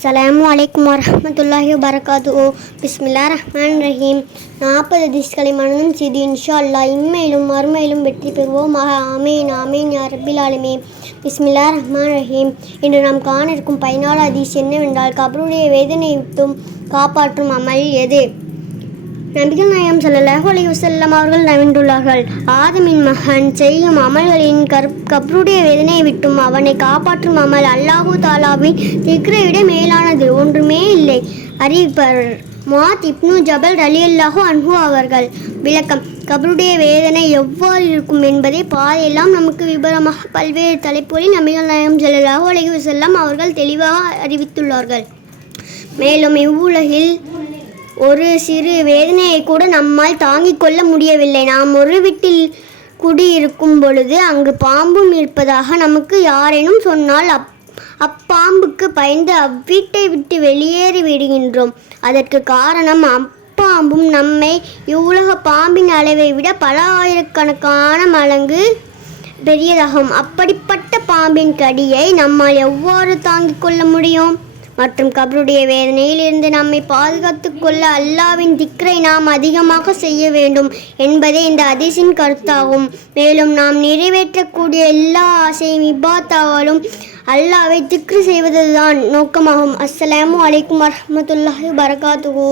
அஸ்ஸலாமு அலைக்கும் வரஹ்மத்துல்லாஹி ஓ பிஸ்மில்லா ரஹ்மான் ரஹீம் நாற்பது திஸ்களை மனதும் செய்து இன்ஷா அல்லாஹ் இம்மையிலும் மறுமையிலும் வெற்றி பெறுவோம் ஆமேன் ஆமேன் யா ரபில் ஆலுமே பிஸ்மில்லா ரஹ்மான் ரஹீம் இன்று நாம் காண இருக்கும் பதினாலு ஹதீஸ் என்னவென்றால் கபருடைய வேதனை விட்டும் காப்பாற்றும் அமல் எது நபிகள் நாயம் ஸல்லல்லாஹு அலைஹி வஸல்லம் அவர்கள் நவிண்டுள்ளார்கள் ஆதமின் மகன் செய்யும் அமல்களின் கற் கப்ருடைய வேதனையை விட்டும் அவனை காப்பாற்றும் அமல் அல்லாஹு தாலாவின் திக்ரை விட மேலானது. ஒன்றுமே இல்லை. அறிவிப்பர் மாத் இப்னு ஜபல் ரலியல்லாஹு அன்பு அவர்கள். விளக்கம் கபருடைய வேதனை எவ்வாறு இருக்கும் என்பதை பாதையெல்லாம் நமக்கு விபரமாக பல்வேறு தலைப்புகளில் நபிகள் நாயம் ஸல்லல்லாஹு அலைஹி வஸல்லம் அவர்கள் தெளிவாக அறிவித்துள்ளார்கள். மேலும் இவ்வுலகில் ஒரு சிறு வேதனையை கூட நம்மால் தாங்கிக் கொள்ள முடியவில்லை. நாம் ஒரு வீட்டில் குடியிருக்கும் பொழுது அங்கு பாம்பும் இருப்பதாக நமக்கு யாரேனும் சொன்னால் அப் அப்பாம்புக்கு பயந்து அவ்வீட்டை விட்டு வெளியேறி விடுகின்றோம். அதற்கு காரணம் அப்பாம்பும் நம்மை இவ்வுலக பாம்பின் அளவை விட பல ஆயிரக்கணக்கான மடங்கு பெரியதாகும். அப்படிப்பட்ட பாம்பின் கடியை நம்மால் எவ்வாறு தாங்கிக் கொள்ள முடியும்? மற்றும் கபருடைய வேதனையிலிருந்து நம்மை பாதுகாத்து கொள்ள அல்லாவின் திக்ரை நாம் அதிகமாக செய்ய வேண்டும் என்பதே இந்த அதிசின் கருத்தாகும். மேலும் நாம் நிறைவேற்றக்கூடிய எல்லா ஆசையும் இபாத்தாவாலும் அல்லாவை திக்ரு செய்வதுதான் நோக்கமாகும். அஸ்ஸலாமு அலைக்கும் வரமத்துல்லாஹி வரகாத்துஹு